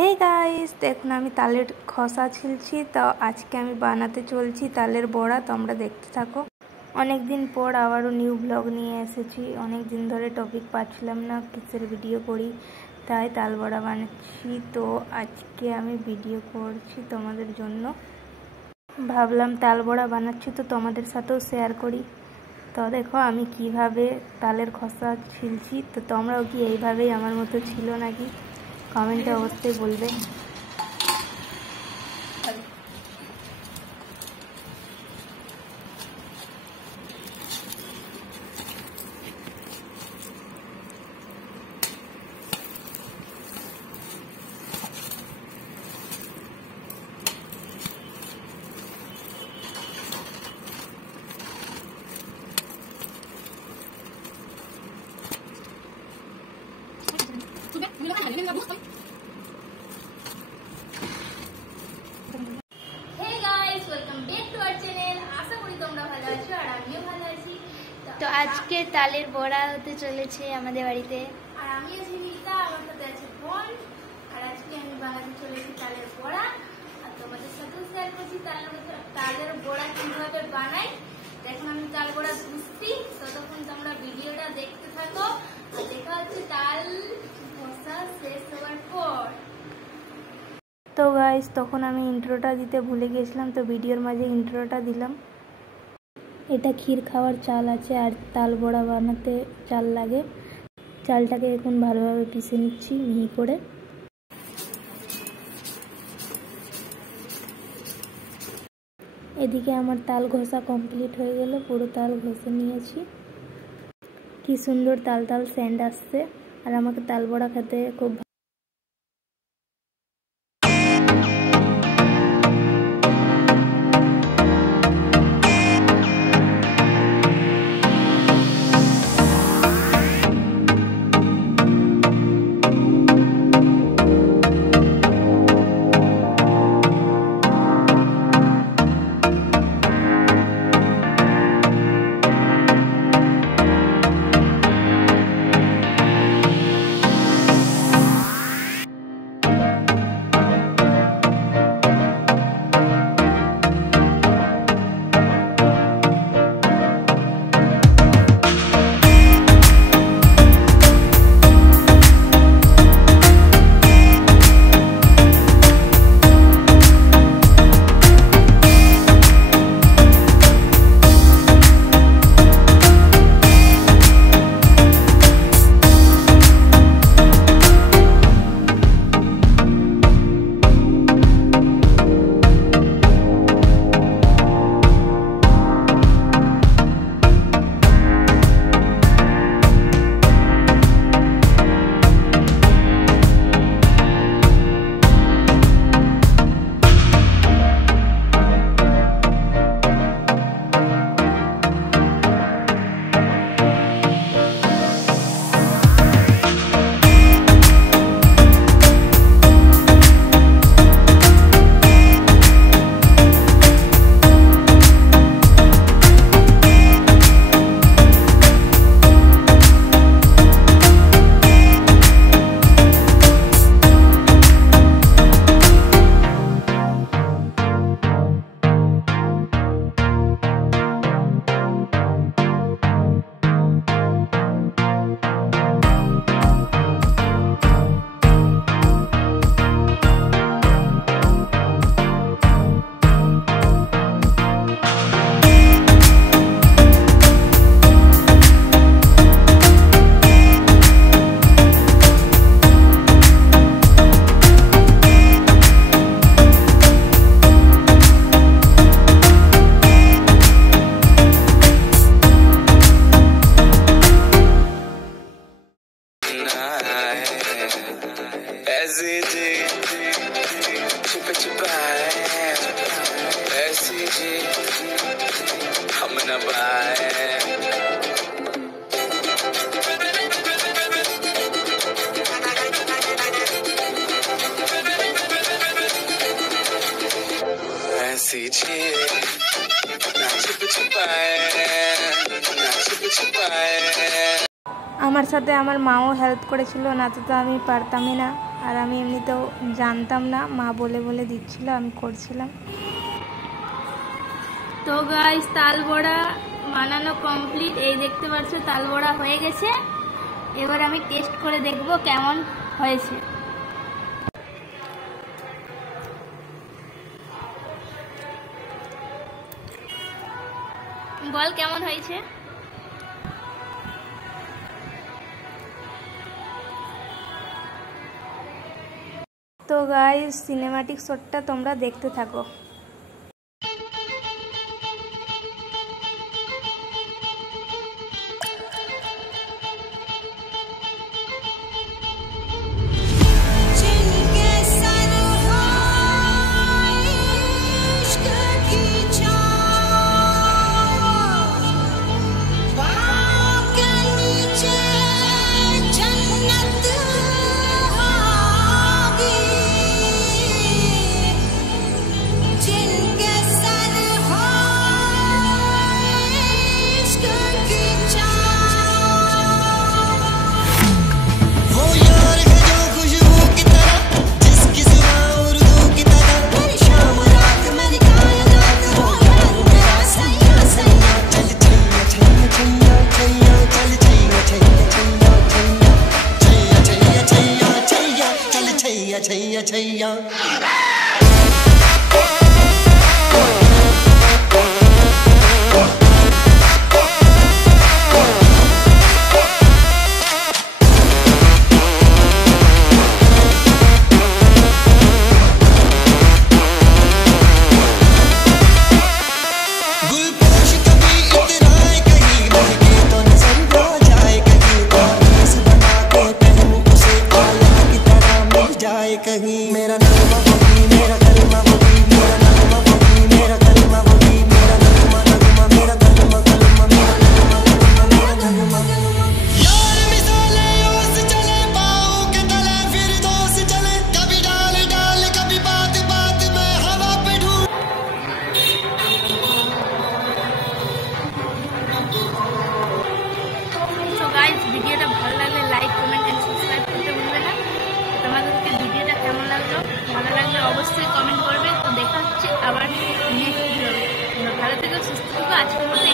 Hey guys, দেখুন আমি তালের খসা ছিলছি। তো আজকে আমি বানাতে চলছি তালের বড়া। তো আমরা দেখতে থাকো। অনেক দিন পর আবারও নিউ ব্লগ নিয়ে এসেছি। অনেক দিন ধরে টপিক পাচ্ছিলাম না কিসের ভিডিও করি, তাই তাল বড়া বানাচ্ছি। তো আজকে আমি ভিডিও করছি তোমাদের জন্য। ভাবলাম তাল বড়া বানাচ্ছি তো তোমাদের সাথেও শেয়ার করি। তো দেখো আমি কিভাবে তালের খসা ছিলছি। তো তোমরাও কি এইভাবেই আমার মতো ছিল নাকি? কমেন্টে অবশ্যই বলবে। তো আজকে তালের বড়া হতে চলেছে আমাদের বাড়িতে। আর আমি আছি মিতা, আমার সাথে আছে বোন। আর আজকে আমি বানাতে চলেছি তালের বড়া। আর তোমাদের সাথেও শেয়ার করছি তালের বড়া কিভাবে বানাই। দেখুন আমি তাল বড়া বুঝছি, ততক্ষণ তোমরা ভিডিওটা দেখতে থাকো। আর দেখা হচ্ছে তাল খসা শেষ হওয়ার পর। তো গাইস, তখন আমি ইন্ট্রোটা দিতে ভুলে গিয়েছিলাম, তো ভিডিওর মাঝে ইন্ট্রোটা দিলাম। এটা ক্ষীর খাওয়ার চাল আছে, আর তাল বড়া বানাতে চাল লাগে। চালটাকে এখন ভালোভাবে পিষে নিচ্ছি মিহি করে। এদিকে আমার তাল ঘষা কমপ্লিট হয়ে গেল, পুরো তাল ঘষে নিয়েছি। কি সুন্দর তাল তাল সেন্ট আসছে। আর আমাকে তাল বড়া খেতে খুব আমার সাথে আমার মাও হেল্প করেছিল, না তো আমি পারতামই না। আর আমি এমনিতেও জানতাম না, মা বলে বলে দিচ্ছিল, আমি করছিলাম। তো গাইস তাল বড়া বানানো কমপ্লিট। এই দেখতে পাচ্ছ তাল বড়া হয়ে গেছে। এবার আমি টেস্ট করে দেখব কেমন হয়েছে। বল কেমন হয়েছে? তো গাইস সিনেমাটিক শটটা তোমরা দেখতে থাকো। छैया छैया कहीं मेरा नगमा बोली मेरा कलमा बोली मेरा नगमा बोली मेरा कलमा बोली मेरा नगमा नगमा मेरा कलमा कलमा मेरा नगमा कलमा मेरा नगमा यार मिसाले ओस चले पाओ के तले फिर दोस्त चले कभी डाल डाल कभी बात बात में हवा पे ढूंढ। तो गाइस ভিডিওটা ভালো লাগলে লাইক কমেন্ট এন্ড সাবস্ক্রাইব করতে ভুলবেন না। তোমাদেরকে ভিডিওটা কেমন লাগলো, ভালো লাগলে অবশ্যই কমেন্ট করবে। তো দেখা হচ্ছে আবার নেক্সট ভিডিওতে। ভালো থেকো, সুস্থ থেকো। আজকের মতো